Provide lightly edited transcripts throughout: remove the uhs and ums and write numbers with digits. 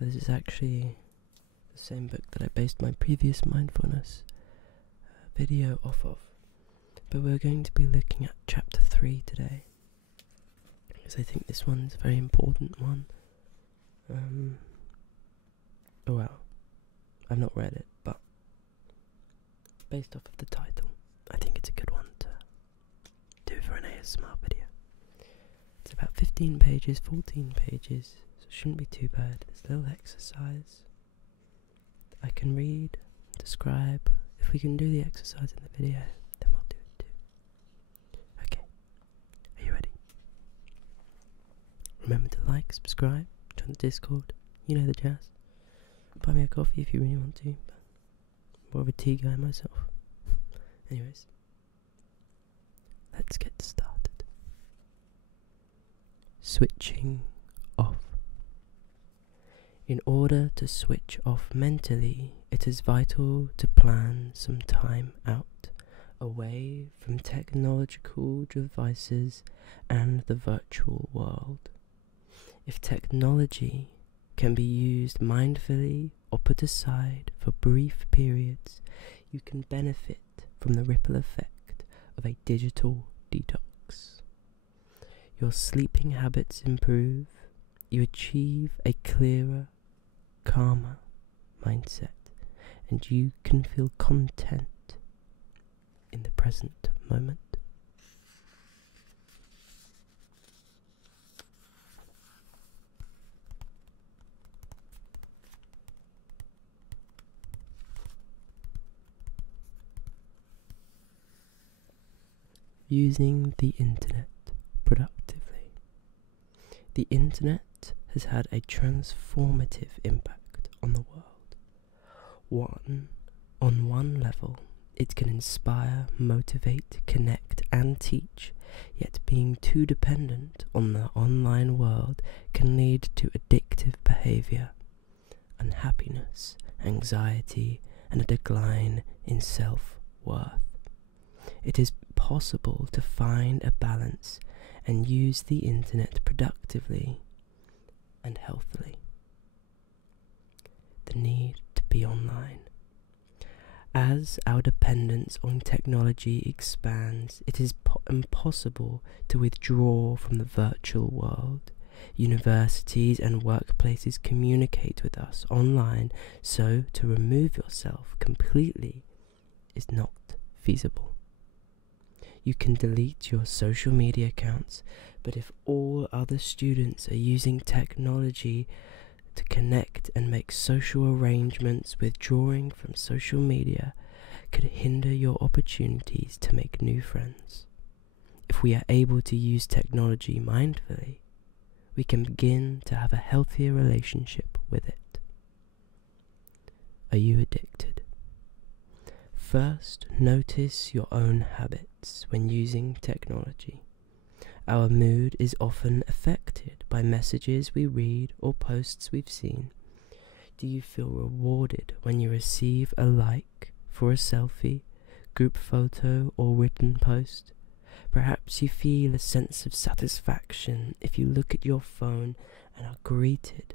This is actually the same book that I based my previous mindfulness video off of. But we're going to be looking at chapter 3 today, because I think this one's a very important one. Oh well, I've not read it, but based off of the title, I think it's a good one to do for an ASMR video. It's about 15 pages, 14 pages, so it shouldn't be too bad. It's a little exercise. I can read, describe. If we can do the exercise in the video, then we'll do it too. Okay, are you ready? Remember to like, subscribe, join the Discord, you know the jazz. Buy me a coffee if you really want to, but I'm more of a tea guy myself. Anyways, let's get started. Switching off. In order to switch off mentally, it is vital to plan some time out, away from technological devices and the virtual world. If technology can be used mindfully or put aside for brief periods, you can benefit from the ripple effect of a digital detox. Your sleeping habits improve, you achieve a clearer, calmer mindset, and you can feel content in the present moment. Using the internet productively. The internet has had a transformative impact on the world. On one level, it can inspire, motivate, connect, and teach, yet being too dependent on the online world can lead to addictive behavior, unhappiness, anxiety, and a decline in self-worth. It is possible to find a balance and use the internet productively and healthily. The need to be online. As our dependence on technology expands, it is impossible to withdraw from the virtual world. Universities and workplaces communicate with us online, so to remove yourself completely is not feasible. You can delete your social media accounts, but if all other students are using technology to connect and make social arrangements, withdrawing from social media could hinder your opportunities to make new friends. If we are able to use technology mindfully, we can begin to have a healthier relationship with it. Are you addicted? First, notice your own habits when using technology. Our mood is often affected by messages we read or posts we've seen. Do you feel rewarded when you receive a like for a selfie, group photo, or written post? Perhaps you feel a sense of satisfaction if you look at your phone and are greeted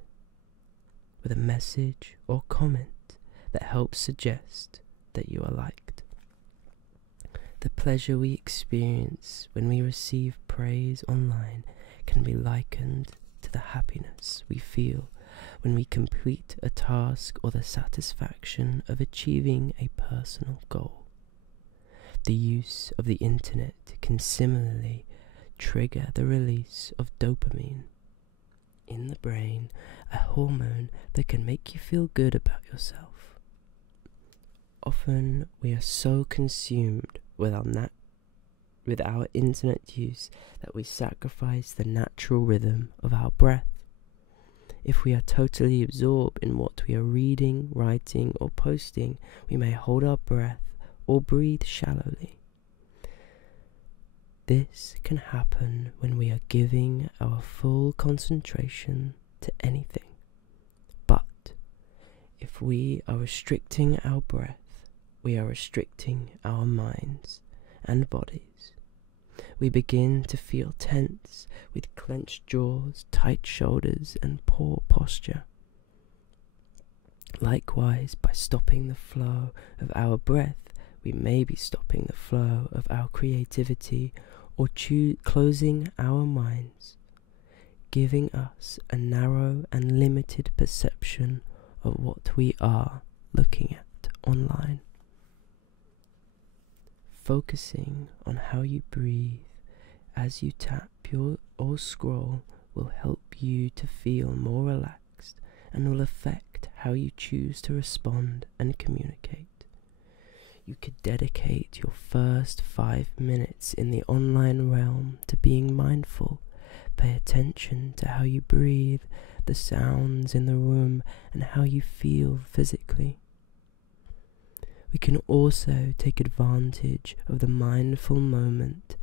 with a message or comment that helps suggest that you are liked. The pleasure we experience when we receive praise online can be likened to the happiness we feel when we complete a task or the satisfaction of achieving a personal goal. The use of the internet can similarly trigger the release of dopamine in the brain, a hormone that can make you feel good about yourself. Often we are so consumed with our internet use that we sacrifice the natural rhythm of our breath. If we are totally absorbed in what we are reading, writing, or posting, we may hold our breath or breathe shallowly. This can happen when we are giving our full concentration to anything. But if we are restricting our breath, we are restricting our minds and bodies. We begin to feel tense with clenched jaws, tight shoulders, and poor posture. Likewise, by stopping the flow of our breath, we may be stopping the flow of our creativity or closing our minds, giving us a narrow and limited perception of what we are looking at online. Focusing on how you breathe as you tap or scroll will help you to feel more relaxed and will affect how you choose to respond and communicate. You could dedicate your first 5 minutes in the online realm to being mindful. Pay attention to how you breathe, the sounds in the room, and how you feel physically. We can also take advantage of the mindful moment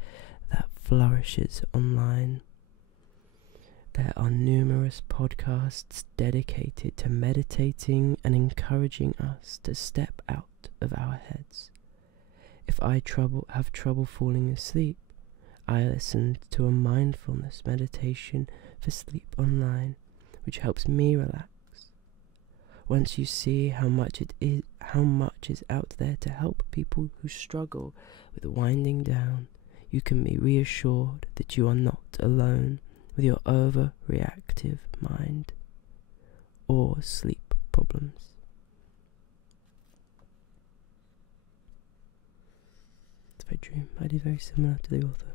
that flourishes online. There are numerous podcasts dedicated to meditating and encouraging us to step out of our heads. If I have trouble falling asleep, I listen to a mindfulness meditation for sleep online, which helps me relax. Once you see how much is out there to help people who struggle with winding down, you can be reassured that you are not alone with your overreactive mind or sleep problems. It's very true. I do very similar to the author.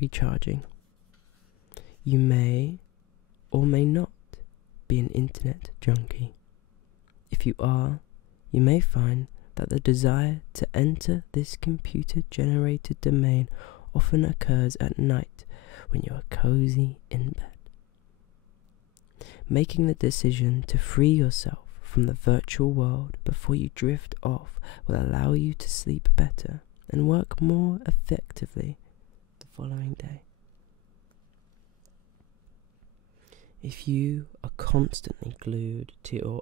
Recharging. You may or may not be an internet junkie. If you are, you may find that the desire to enter this computer-generated domain often occurs at night when you are cozy in bed. Making the decision to free yourself from the virtual world before you drift off will allow you to sleep better and work more effectively the following day. If you are constantly glued to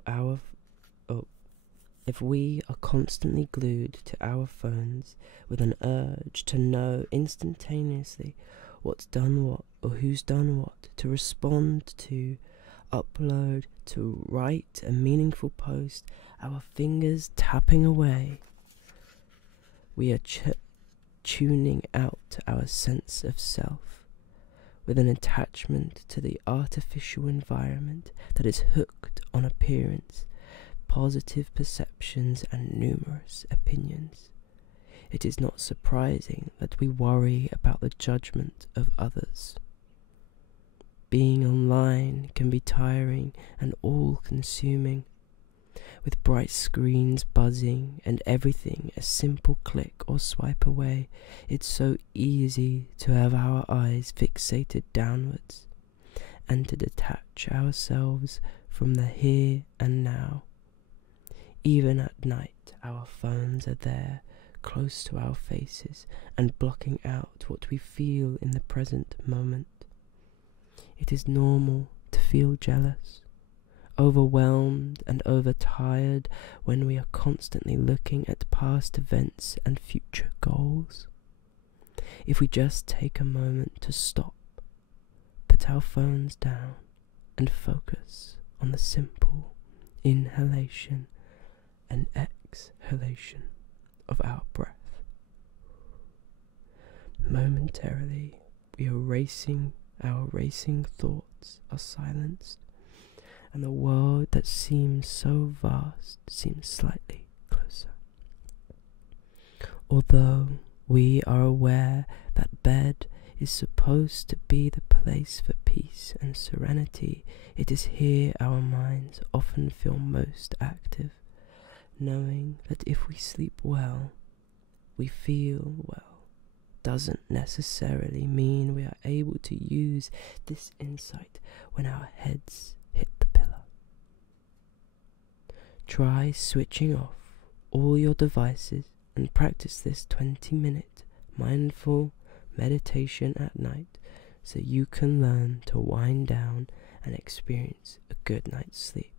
If we are constantly glued to our phones with an urge to know instantaneously what's done what or who's done what, to respond to, upload, to write a meaningful post, our fingers tapping away, we are tuning out our sense of self with an attachment to the artificial environment that is hooked on appearance, positive perceptions, and numerous opinions. It is not surprising that we worry about the judgment of others. Being online can be tiring and all-consuming. With bright screens buzzing and everything a simple click or swipe away, it's so easy to have our eyes fixated downwards and to detach ourselves from the here and now. Even at night, our phones are there, close to our faces, and blocking out what we feel in the present moment. It is normal to feel jealous, overwhelmed and overtired when we are constantly looking at past events and future goals. If we just take a moment to stop, put our phones down, and focus on the simple inhalation and exhalation of our breath. Momentarily, our racing thoughts are silenced, and the world that seems so vast seems slightly closer. Although we are aware that bed is supposed to be the place for peace and serenity, it is here our minds often feel most active, knowing that if we sleep well, we feel well, doesn't necessarily mean we are able to use this insight when our heads hit the pillow. Try switching off all your devices and practice this 20-minute mindful meditation at night so you can learn to wind down and experience a good night's sleep.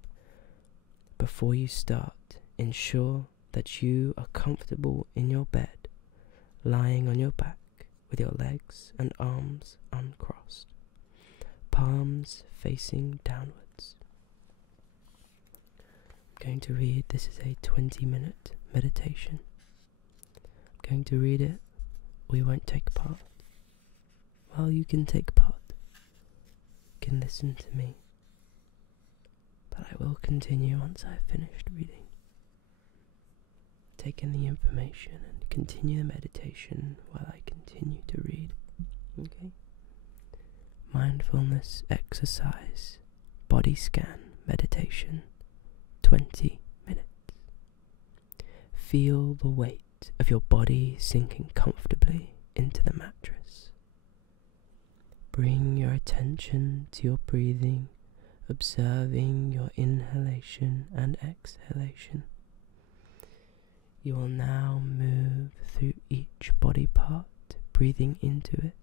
Before you start, ensure that you are comfortable in your bed, lying on your back with your legs and arms uncrossed, palms facing downwards. going to read. This is a 20-minute meditation. I'm going to read it. We won't take part. Well, you can take part. You can listen to me. But I will continue once I've finished reading. Take in the information and continue the meditation while I continue to read. Okay? Mindfulness exercise, body scan, meditation, 20 minutes. Feel the weight of your body sinking comfortably into the mattress. Bring your attention to your breathing, observing your inhalation and exhalation. You will now move through each body part, breathing into it.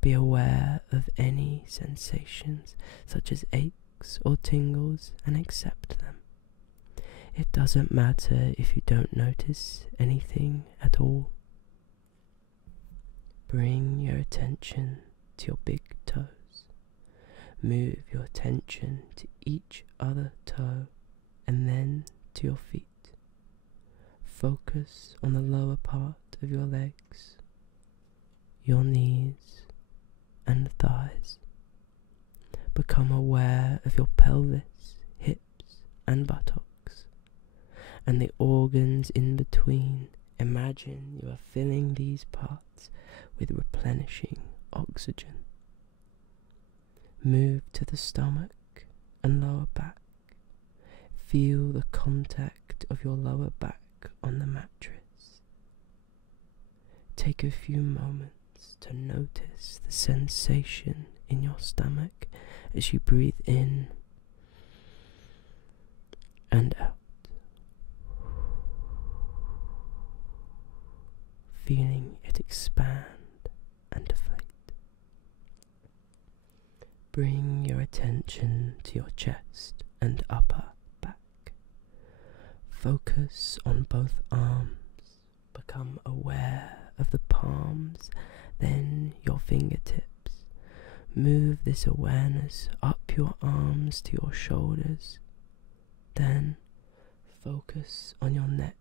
Be aware of any sensations, such as aches or tingles, and accept them. It doesn't matter if you don't notice anything at all. Bring your attention to your big toes. Move your attention to each other toe and then to your feet. Focus on the lower part of your legs, your knees and thighs. Become aware of your pelvis, hips and buttocks, and the organs in between. Imagine you are filling these parts with replenishing oxygen. Move to the stomach and lower back. Feel the contact of your lower back on the mattress. Take a few moments to notice the sensation in your stomach as you breathe in and out. Feeling it expand and deflate. Bring your attention to your chest and upper back. Focus on both arms. Become aware of the palms, then your fingertips. Move this awareness up your arms to your shoulders. Then focus on your neck.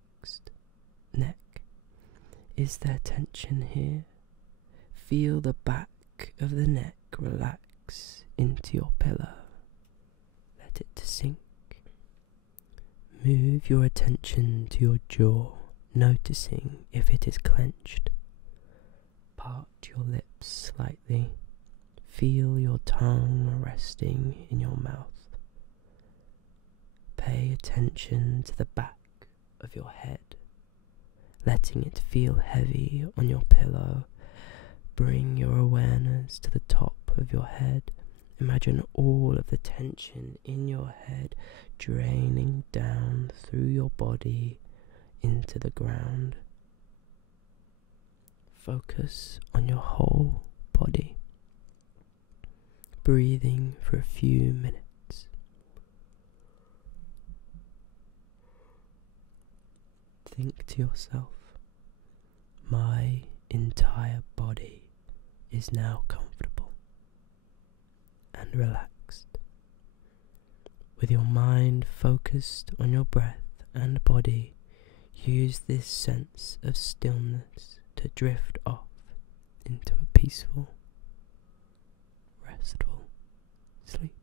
Is there tension here? Feel the back of the neck relax into your pillow. Let it sink. Move your attention to your jaw, noticing if it is clenched. Part your lips slightly. Feel your tongue resting in your mouth. Pay attention to the back of your head, letting it feel heavy on your pillow. Bring your awareness to the top of your head. Imagine all of the tension in your head draining down through your body into the ground. Focus on your whole body, breathing for a few minutes. Think to yourself, my entire body is now comfortable and relaxed. With your mind focused on your breath and body, use this sense of stillness to drift off into a peaceful, restful sleep.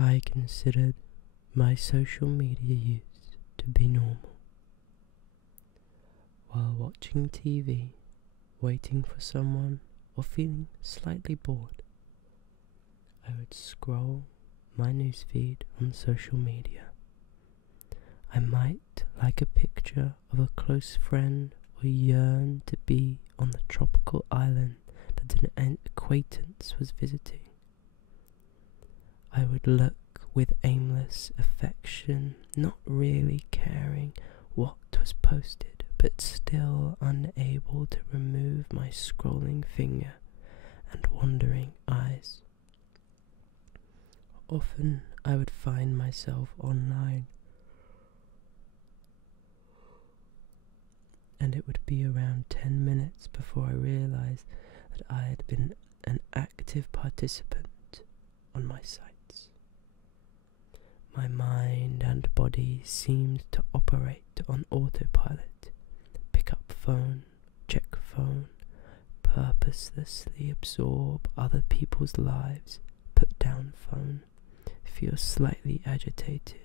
I considered my social media use to be normal. While watching TV, waiting for someone, or feeling slightly bored, I would scroll my newsfeed on social media. I might like a picture of a close friend or yearn to be on the tropical island that an acquaintance was visiting. I would look with aimless affection, not really caring what was posted, but still unable to remove my scrolling finger and wandering eyes. Often I would find myself online, and it would be around 10 minutes before I realised that I had been an active participant on my sites. My mind and body seemed to operate on autopilot. Pick up phone, check phone, purposelessly absorb other people's lives, put down phone, feel slightly agitated,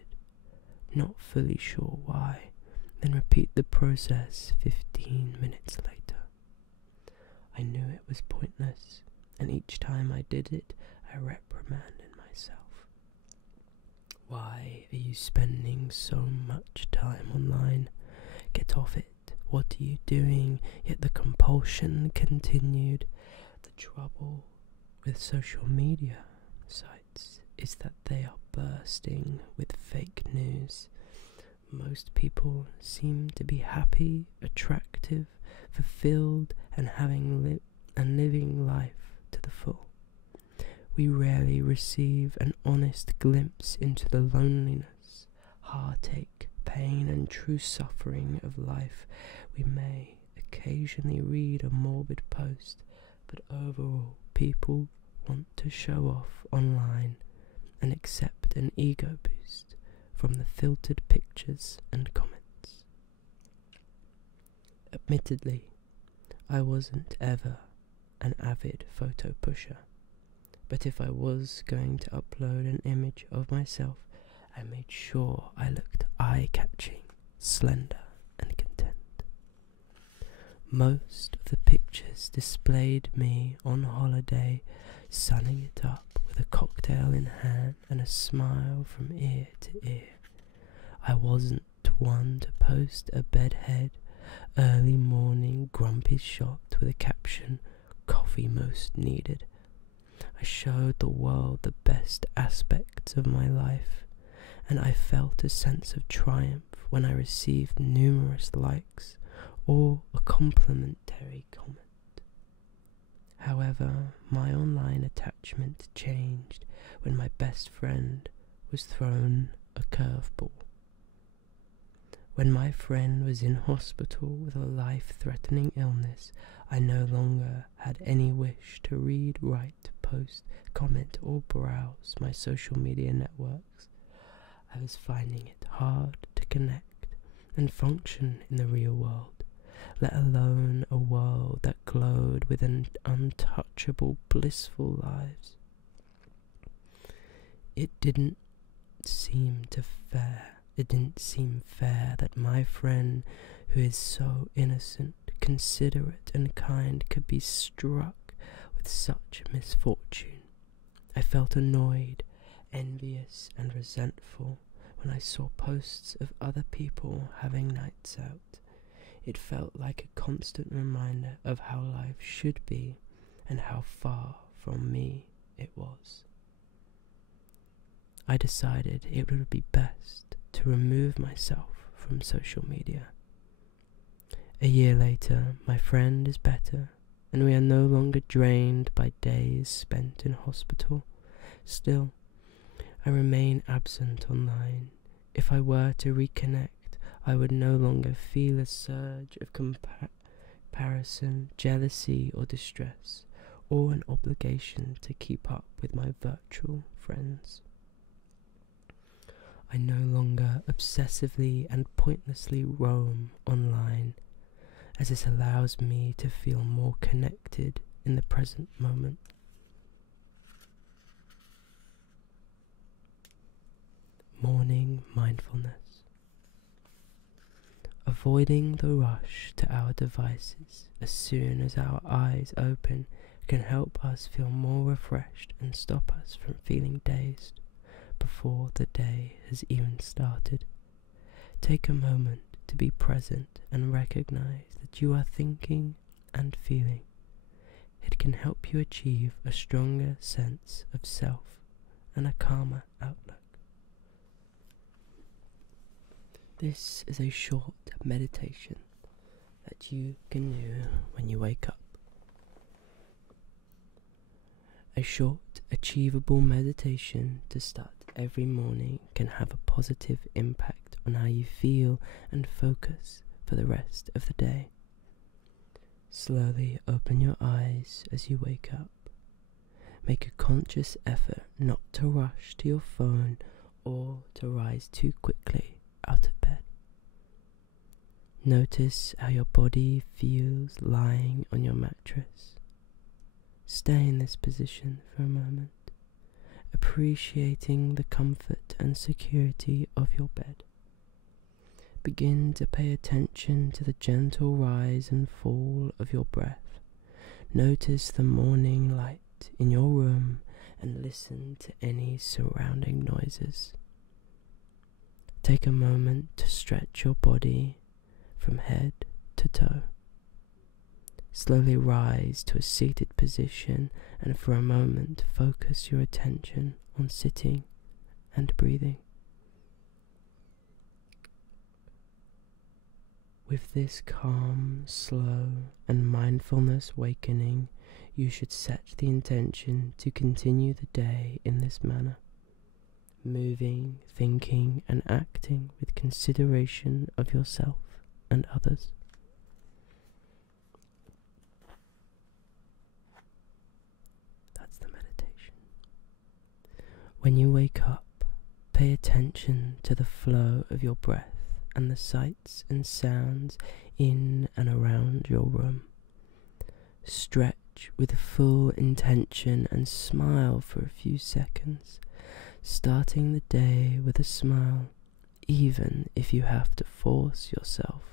not fully sure why, then repeat the process 15 minutes later. I knew it was pointless, and each time I did it, I reprimanded myself. Why are you spending so much time online? Get off it. What are you doing? Yet the compulsion continued. The trouble with social media sites is that they are bursting with fake news. Most people seem to be happy, attractive, fulfilled, and living life to the full. We rarely receive an honest glimpse into the loneliness, heartache, pain, and true suffering of life. We may occasionally read a morbid post, but overall, people want to show off online and accept an ego boost from the filtered pictures and comments. Admittedly, I wasn't ever an avid photo pusher, but if I was going to upload an image of myself, I made sure I looked eye-catching, slender, and content. Most of the pictures displayed me on holiday, sunning it up with a cocktail in hand and a smile from ear to ear. I wasn't one to post a bedhead, early morning grumpy shot with a caption, "Coffee most needed." I showed the world the best aspects of my life, and I felt a sense of triumph when I received numerous likes or a complimentary comment. However, my online attachment changed when my best friend was thrown a curveball. When my friend was in hospital with a life-threatening illness, I no longer had any wish to read, write, post, comment, or browse my social media networks. I was finding it hard to connect and function in the real world, let alone a world that glowed with an untouchable, blissful lives. It didn't seem fair that my friend, who is so innocent, considerate, and kind, could be struck with such misfortune. I felt annoyed, envious, and resentful when I saw posts of other people having nights out. It felt like a constant reminder of how life should be and how far from me it was. I decided it would be best to remove myself from social media. A year later, my friend is better, and we are no longer drained by days spent in hospital. Still, I remain absent online. If I were to reconnect, I would no longer feel a surge of comparison, jealousy, or distress, or an obligation to keep up with my virtual friends. I no longer obsessively and pointlessly roam online, as this allows me to feel more connected in the present moment. Morning mindfulness. Avoiding the rush to our devices as soon as our eyes open can help us feel more refreshed and stop us from feeling dazed before the day has even started. Take a moment to be present and recognize that you are thinking and feeling. It can help you achieve a stronger sense of self and a calmer outlook. This is a short meditation that you can do when you wake up. A A short, achievable meditation to start every morning can have a positive impact on how you feel and focus for the rest of the day. Slowly open your eyes as you wake up. Make a conscious effort not to rush to your phone or to rise too quickly out of bed. Notice how your body feels lying on your mattress. Stay in this position for a moment, appreciating the comfort and security of your bed. Begin to pay attention to the gentle rise and fall of your breath. Notice the morning light in your room and listen to any surrounding noises. Take a moment to stretch your body from head to toe. Slowly rise to a seated position and for a moment focus your attention on sitting and breathing. With this calm, slow, and mindfulness awakening, you should set the intention to continue the day in this manner, moving, thinking, and acting with consideration of yourself and others. That's the meditation. When you wake up, pay attention to the flow of your breath and the sights and sounds in and around your room. Stretch with full intention and smile for a few seconds, starting the day with a smile, even if you have to force yourself,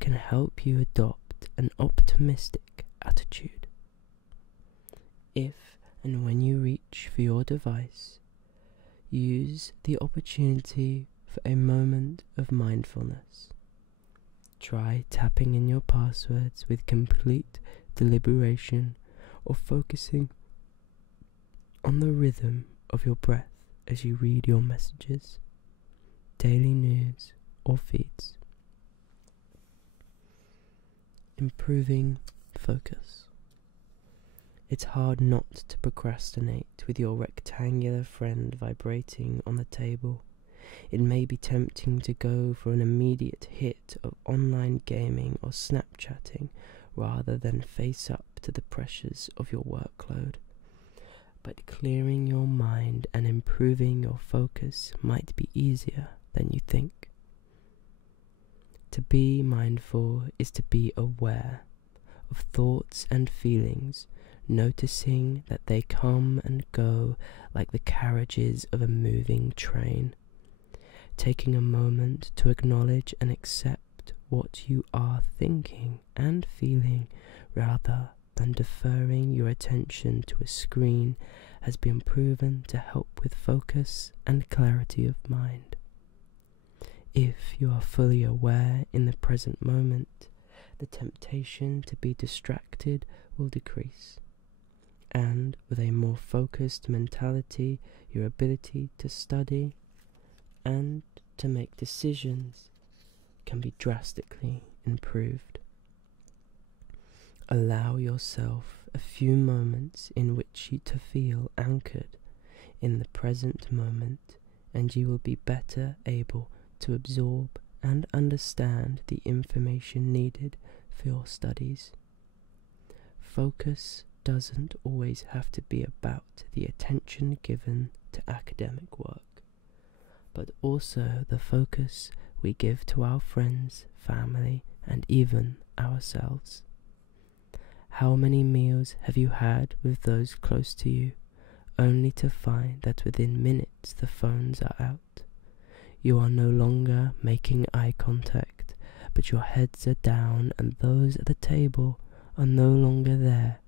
can help you adopt an optimistic attitude. If and when you reach for your device, use the opportunity for a moment of mindfulness. Try tapping in your passwords with complete deliberation or focusing on the rhythm of your breath as you read your messages, daily news or feeds. Improving focus. It's hard not to procrastinate with your rectangular friend vibrating on the table. It may be tempting to go for an immediate hit of online gaming or Snapchatting rather than face up to the pressures of your workload. But clearing your mind and improving your focus might be easier than you think. To be mindful is to be aware of thoughts and feelings, noticing that they come and go like the carriages of a moving train. Taking a moment to acknowledge and accept what you are thinking and feeling rather than deferring your attention to a screen has been proven to help with focus and clarity of mind. If you are fully aware in the present moment, the temptation to be distracted will decrease, and with a more focused mentality, your ability to study and to make decisions can be drastically improved. Allow yourself a few moments in which you to feel anchored in the present moment, and you will be better able to absorb and understand the information needed for your studies. Focus doesn't always have to be about the attention given to academic work, but also the focus we give to our friends, family, and even ourselves. How many meals have you had with those close to you, only to find that within minutes the phones are out? You are no longer making eye contact, but your heads are down, and those at the table are no longer there,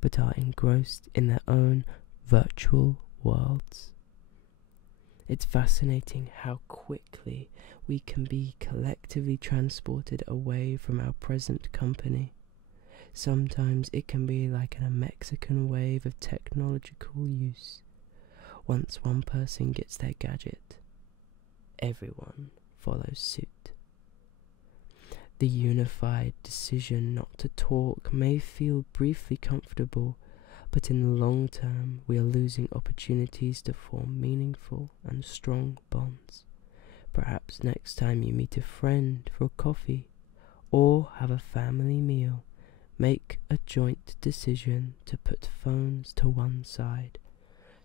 but are engrossed in their own virtual worlds. It's fascinating how quickly we can be collectively transported away from our present company. Sometimes it can be like a Mexican wave of technological use. Once one person gets their gadget, everyone follows suit. The unified decision not to talk may feel briefly comfortable, but in the long term we are losing opportunities to form meaningful and strong bonds. Perhaps next time you meet a friend for a coffee or have a family meal, make a joint decision to put phones to one side,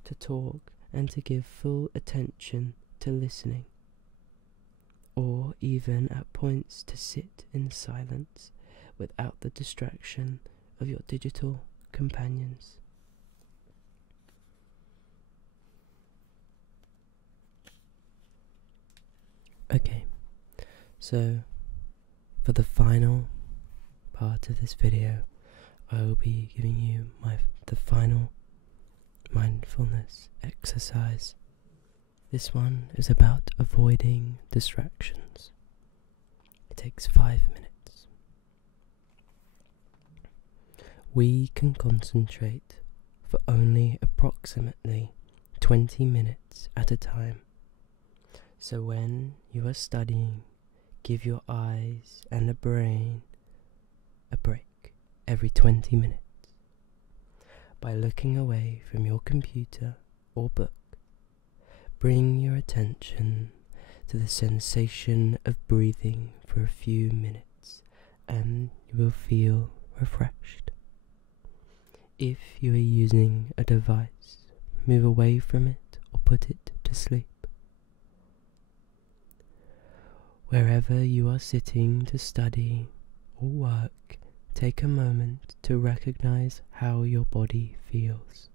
to talk and to give full attention to listening, or even at points to sit in silence without the distraction of your digital companions. Okay, so for the final part of this video, I will be giving you the final mindfulness exercise. This one is about avoiding distractions. It takes 5 minutes. We can concentrate for only approximately 20 minutes at a time. So when you are studying, give your eyes and the brain a break every 20 minutes. By looking away from your computer or book, bring your attention to the sensation of breathing for a few minutes and you will feel refreshed. If you are using a device, move away from it or put it to sleep. Wherever you are sitting to study or work, take a moment to recognize how your body feels.